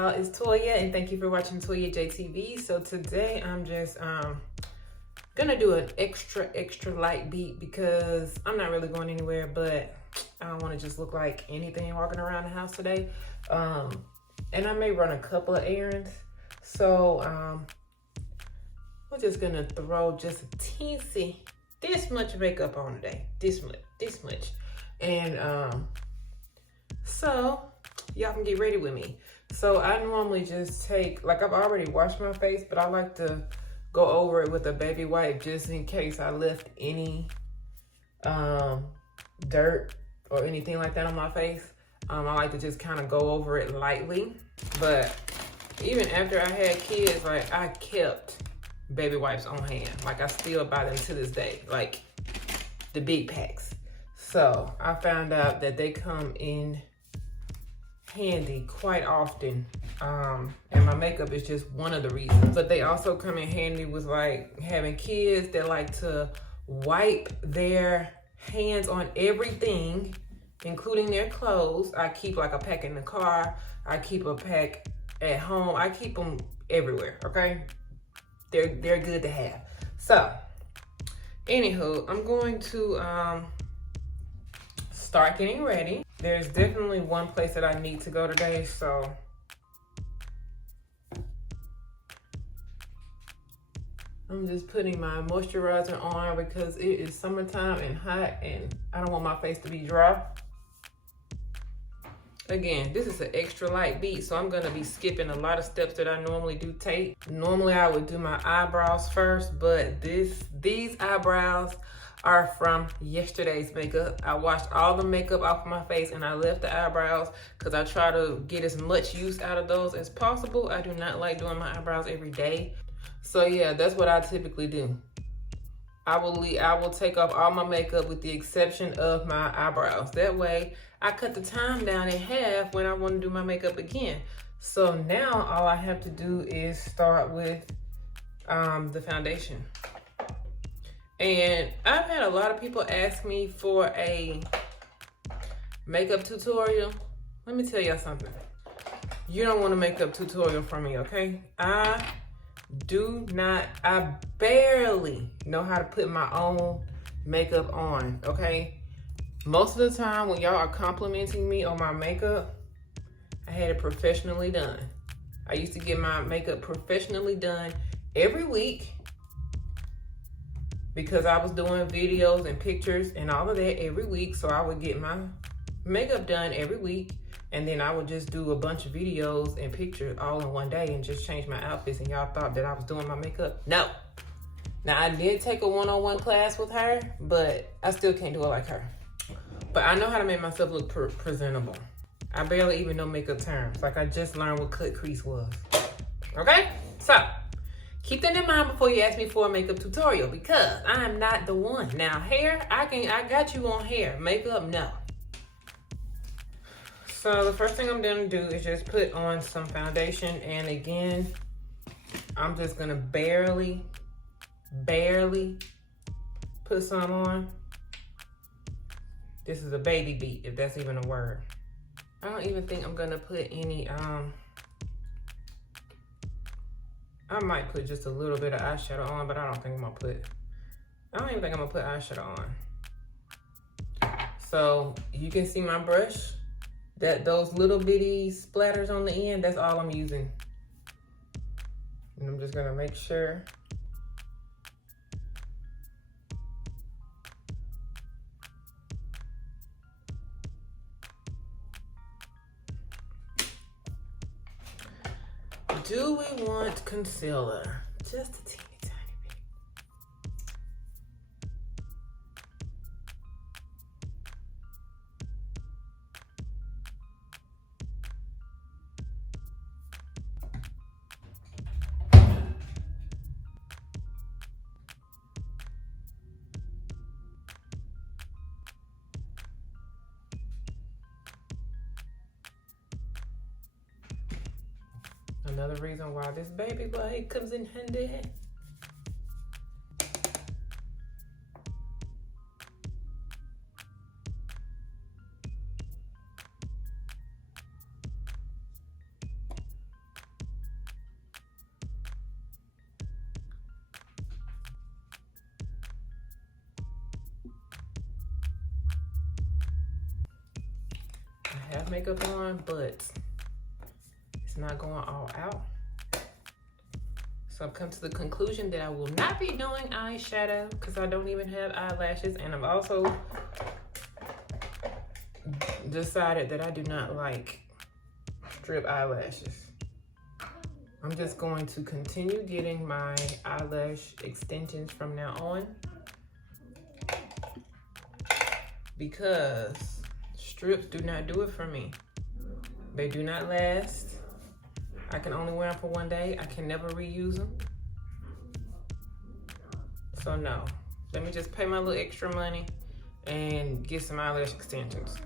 y'all, it's Toya and thank you for watching ToyaJTV. So today I'm just gonna do an extra light beat because I'm not really going anywhere, but I don't want to just look like anything walking around the house today. And I may run a couple of errands, so we're just gonna throw just a teensy, this much makeup on today, this much, and so y'all can get ready with me. So I normally just take, like, I've already washed my face, but I like to go over it with a baby wipe just in case I left any dirt or anything like that on my face. I like to just kind of go over it lightly. But even after I had kids, like, I kept baby wipes on hand. Like, I still buy them to this day, like the big packs. So I found out that they come in handy quite often, and my makeup is just one of the reasons, but they also come in handy with, like, having kids that like to wipe their hands on everything, including their clothes. I keep like a pack in the car, I keep a pack at home, I keep them everywhere. Okay, they're good to have. So anywho, I'm going to start getting ready. There's definitely one place that I need to go today, so I'm just putting my moisturizer on because it is summertime and hot and I don't want my face to be dry. Again, this is an extra light beat, so I'm gonna be skipping a lot of steps that I normally do take. Normally I would do my eyebrows first, but these eyebrows are from yesterday's makeup. I washed all the makeup off of my face and I left the eyebrows because I try to get as much use out of those as possible. I do not like doing my eyebrows every day. So yeah, that's what I typically do. I will take off all my makeup with the exception of my eyebrows. That way I cut the time down in half when I want to do my makeup again. So now all I have to do is start with the foundation. And I've had a lot of people ask me for a makeup tutorial. Let me tell y'all something. You don't want a makeup tutorial from me, okay? I barely know how to put my own makeup on, okay? Most of the time when y'all are complimenting me on my makeup, I had it professionally done. I used to get my makeup professionally done every week, because I was doing videos and pictures and all of that every week. So I would get my makeup done every week, and then I would just do a bunch of videos and pictures all in one day and just change my outfits, and y'all thought that I was doing my makeup. No. Now, I did take a one-on-one class with her, but I still can't do it like her. But I know how to make myself look presentable. I barely even know makeup terms. Like, I just learned what cut crease was. Okay? So keep that in mind before you ask me for a makeup tutorial, because I'm not the one. Now, hair, I got you on hair. Makeup, no. So the first thing I'm gonna do is just put on some foundation, and again, I'm just gonna barely put some on. This is a baby beat, if that's even a word. I don't even think I'm gonna put any I might put just a little bit of eyeshadow on, but I don't even think I'm gonna put eyeshadow on. So you can see my brush, those little bitty splatters on the end, that's all I'm using. And I'm just gonna make sure. Do we want concealer? Just a teeny tiny bit. Another reason why this baby blade comes in handy. makeup on, but it's not going all out. So I've come to the conclusion that I will not be doing eyeshadow because I don't even have eyelashes. And I've also decided that I do not like strip eyelashes. I'm just going to continue getting my eyelash extensions from now on because strips do not do it for me. They do not last. I can only wear them for one day. I can never reuse them. So no, let me just pay my little extra money and get some eyelash extensions.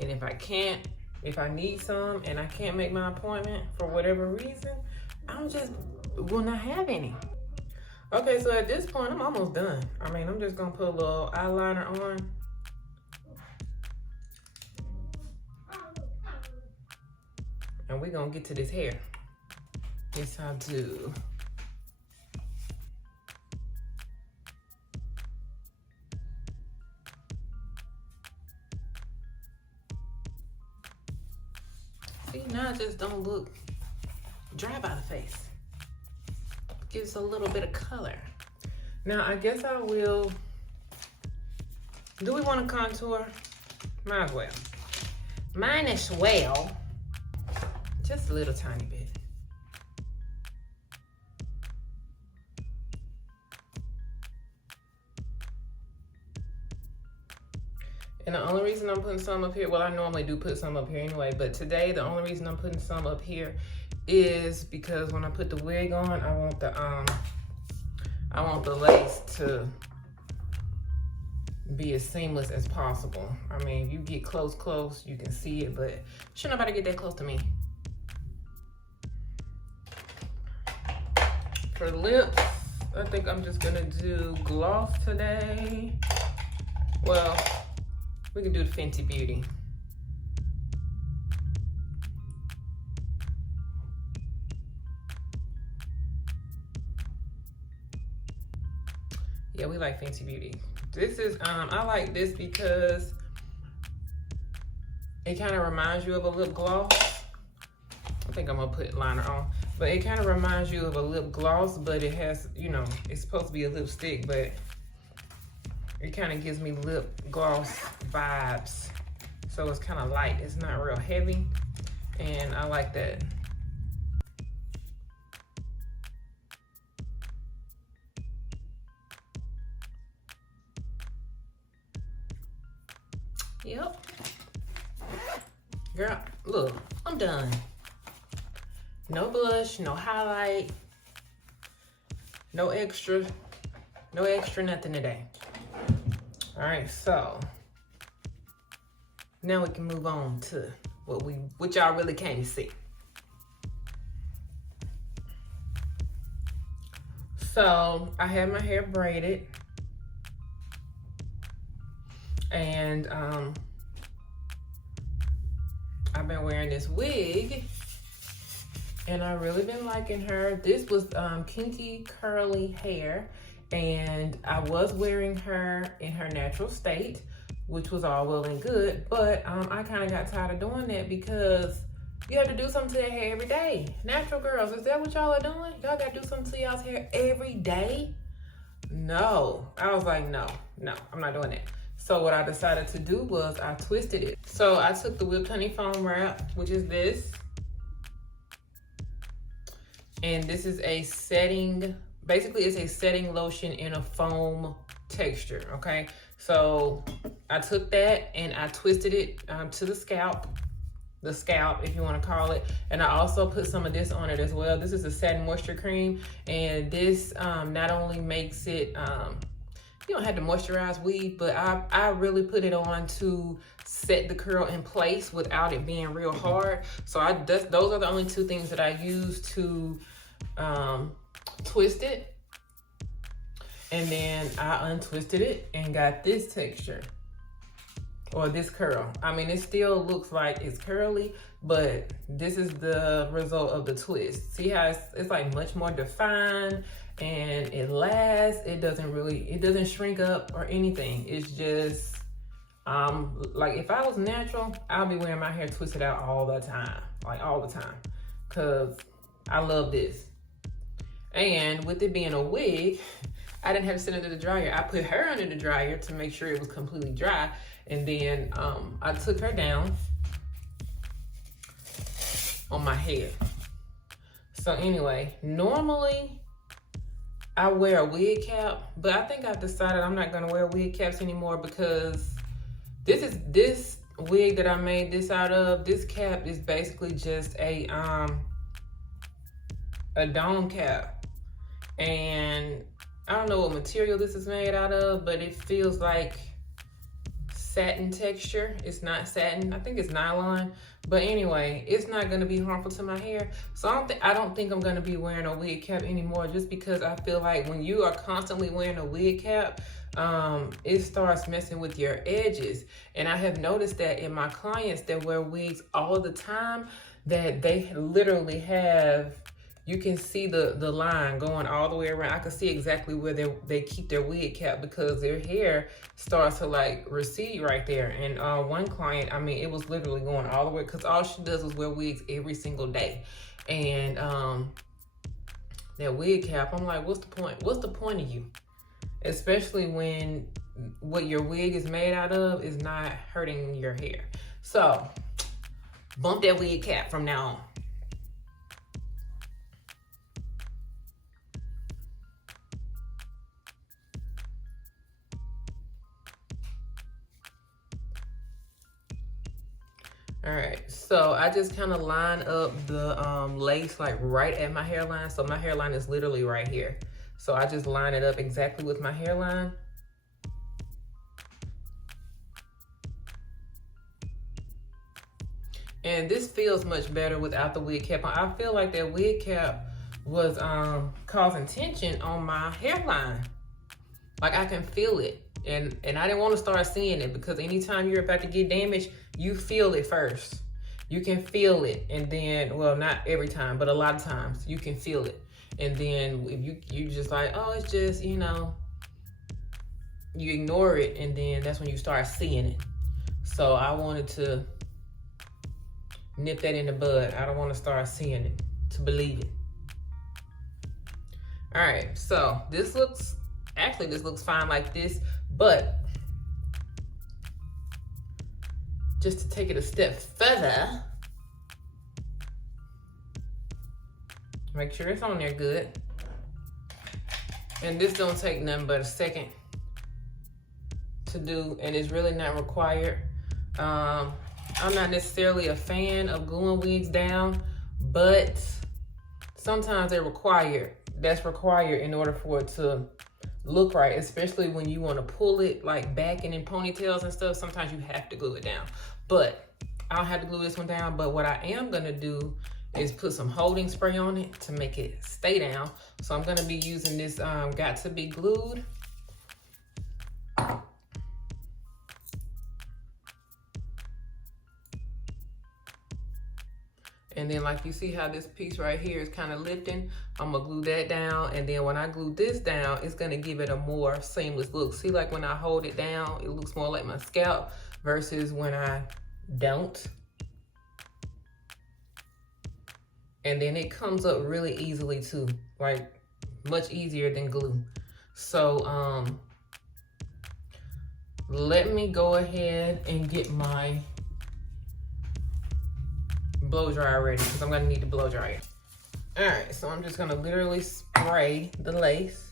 And if I need some and I can't make my appointment for whatever reason, I'm just will not have any. Okay, so at this point, I'm almost done. I mean, I'm just gonna put a little eyeliner on. And we're gonna get to this hair. Yes, I do. See, now it just don't look dry by the face. Gives a little bit of color. Now, I guess I will, do we want to contour? Might as well. Might as well. Just a little tiny bit. And the only reason I'm putting some up here, well, I normally do put some up here anyway, but today the only reason I'm putting some up here is because when I put the wig on, I want the lace to be as seamless as possible. I mean, if you get close, you can see it, but shouldn't nobody get that close to me. For lips, I think I'm just gonna do gloss today. Well, we can do the Fenty Beauty. Yeah, we like Fenty Beauty. This is, I like this because it kind of reminds you of a lip gloss. I think I'm gonna put liner on. But it kind of reminds you of a lip gloss, but it has, you know, it's supposed to be a lipstick, but it kind of gives me lip gloss vibes. So it's kind of light, it's not real heavy, and I like that. Yep. Girl, look, I'm done. No blush, no highlight, no extra nothing today. All right, so now we can move on to what y'all really came to see. So I had my hair braided, and I've been wearing this wig. And I've really been liking her. This was kinky curly hair, and I was wearing her in her natural state, which was all well and good, but I kind of got tired of doing that because you have to do something to that hair every day. Natural girls, is that what y'all are doing? Y'all got to do something to y'all's hair every day? No. I was like, no, I'm not doing that. So what I decided to do was I twisted it. So I took the Whipped Honey Foam Wrap, which is this. And this is a setting, basically it's a setting lotion in a foam texture, okay? So I took that and I twisted it to the scalp if you want to call it. And I also put some of this on it as well. This is a satin moisture cream, and this not only makes it, you don't have to moisturize weave, but I really put it on to set the curl in place without it being real hard. So those are the only two things that I use to twist it. And then I untwisted it and got this texture, or this curl. I mean, it still looks like it's curly, but this is the result of the twist. See how it's like much more defined, and it lasts. It doesn't shrink up or anything. It's just Like if I was natural, I'll be wearing my hair twisted out all the time, like all the time, cause I love this. And with it being a wig, I didn't have to sit under the dryer. I put her under the dryer to make sure it was completely dry. And then I took her down on my head. So anyway, normally I wear a wig cap, but I think I've decided I'm not gonna wear wig caps anymore because this wig that I made this out of, this cap is basically just a dome cap. And I don't know what material this is made out of, but it feels like satin texture. It's not satin, I think it's nylon. But anyway, it's not gonna be harmful to my hair. So I don't think I'm gonna be wearing a wig cap anymore, just because I feel like when you are constantly wearing a wig cap, it starts messing with your edges. And I have noticed that in my clients that wear wigs all the time, that they literally have, you can see the line going all the way around. I can see exactly where they keep their wig cap because their hair starts to like recede right there. And one client, I mean, it was literally going all the way, because all she does is wear wigs every single day. And that wig cap, I'm like, what's the point? What's the point of you? Especially when what your wig is made out of is not hurting your hair. So bump that wig cap from now on. All right, so I just kind of line up the lace like right at my hairline. So my hairline is literally right here. So I just line it up exactly with my hairline. And this feels much better without the wig cap on. I feel like that wig cap was causing tension on my hairline. Like I can feel it. And I didn't want to start seeing it, because anytime you're about to get damaged, you feel it first. You can feel it, and then, well, not every time, but a lot of times you can feel it. And then if you just like, oh, it's just, you know, you ignore it, and then that's when you start seeing it. So I wanted to nip that in the bud. I don't want to start seeing it to believe it. All right, so this looks fine like this, but just to take it a step further, make sure it's on there good. And this don't take nothing but a second to do, and it's really not required. I'm not necessarily a fan of gluing wigs down, but sometimes they're required. That's required in order for it to look right, especially when you want to pull it like back and in ponytails and stuff. Sometimes you have to glue it down, but I don't have to glue this one down. But what I am gonna do is put some holding spray on it to make it stay down. So I'm gonna be using this Got to Be Glued. And then like you see how this piece right here is kind of lifting, I'm gonna glue that down. And then when I glue this down, it's gonna give it a more seamless look. See, like when I hold it down, it looks more like my scalp versus when I don't. And then it comes up really easily too, like much easier than glue. So let me go ahead and get my blow dryer ready, because I'm gonna need to blow dry it. All right, so I'm just gonna literally spray the lace.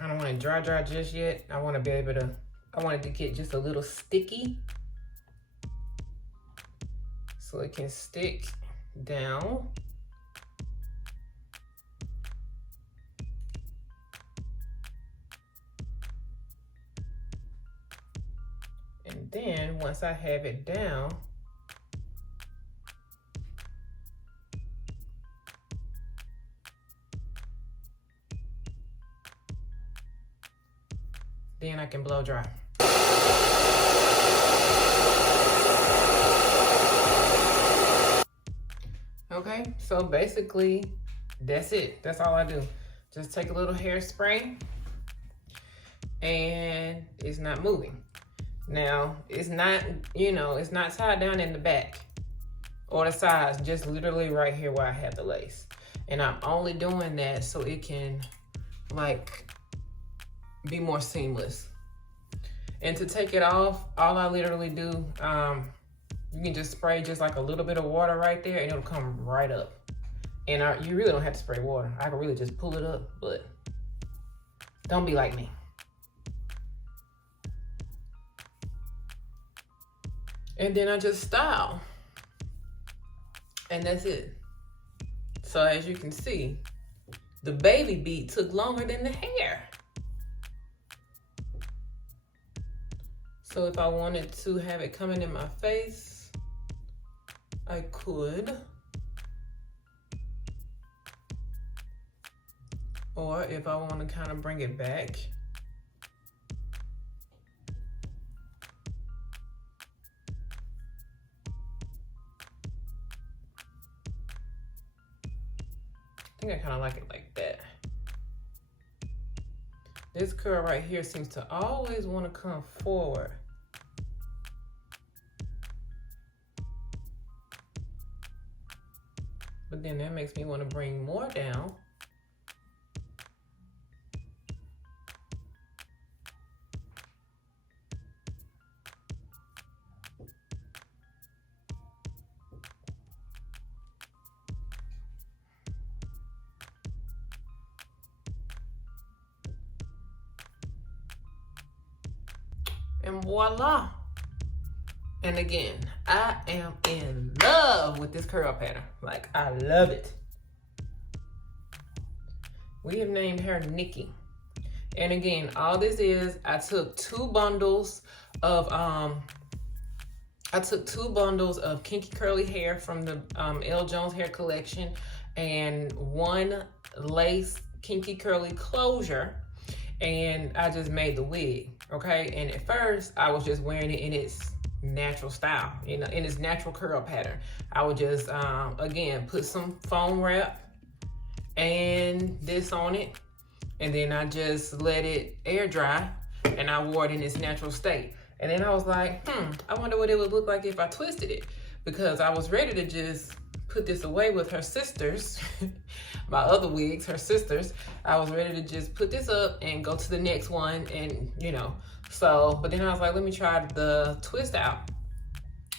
I don't want it dry just yet. I want to be able to, I want it to get just a little sticky, so it can stick down. And then once I have it down, then I can blow dry. Okay, so basically that's it. That's all I do. Just take a little hairspray and it's not moving. Now, it's not, you know, it's not tied down in the back or the sides, just literally right here where I have the lace. And I'm only doing that so it can like be more seamless. And to take it off, all I literally do, you can just spray just like a little bit of water right there and it'll come right up. And you really don't have to spray water. I can really just pull it up, but don't be like me. And then I just style. And that's it. So as you can see, the baby beat took longer than the hair. So if I wanted to have it coming in my face, I could. Or if I want to kind of bring it back, I think I kind of like it like that. This curl right here seems to always want to come forward. But then that makes me want to bring more down. And voila. And again, I am in love with this curl pattern. Like, I love it. We have named her Nikki. And again, all this is, I took two bundles of kinky curly hair from the L. Jones hair collection and one lace kinky curly closure. And I just made the wig, okay? And at first, I was just wearing it in its natural style, you know, in its natural curl pattern. I would just, again, put some foam wrap and this on it. And then I just let it air dry and I wore it in its natural state. And then I was like, I wonder what it would look like if I twisted it. Because I was ready to just put this away with her sisters, my other wigs, her sisters. I was ready to just put this up and go to the next one and, you know. So, but then I was like, let me try the twist out.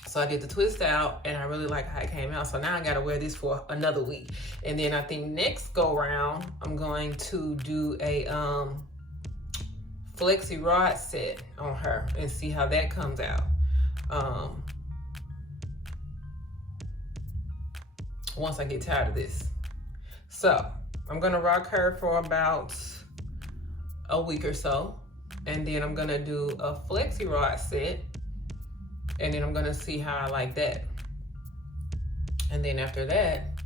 So I did the twist out and I really like how it came out. So now I gotta wear this for another week. And then I think next go round, I'm going to do a flexi rod set on her and see how that comes out. Once I get tired of this. So I'm gonna rock her for about a week or so. And then I'm gonna do a flexi rod set. And then I'm gonna see how I like that. And then after that,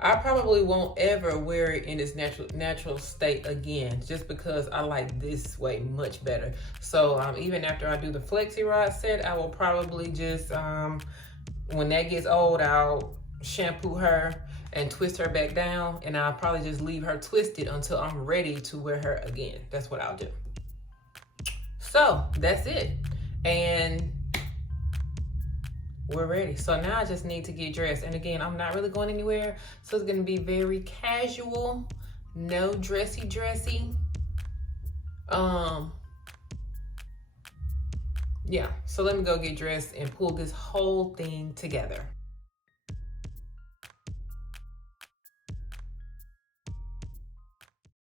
I probably won't ever wear it in its natural state again, just because I like this way much better. So even after I do the flexi rod set, I will probably just, when that gets old, I'll shampoo her and twist her back down, and I'll probably just leave her twisted until I'm ready to wear her again. That's what I'll do. So that's it. And we're ready. So now I just need to get dressed. And again, I'm not really going anywhere. So it's gonna be very casual, no dressy. Yeah, so let me go get dressed and pull this whole thing together.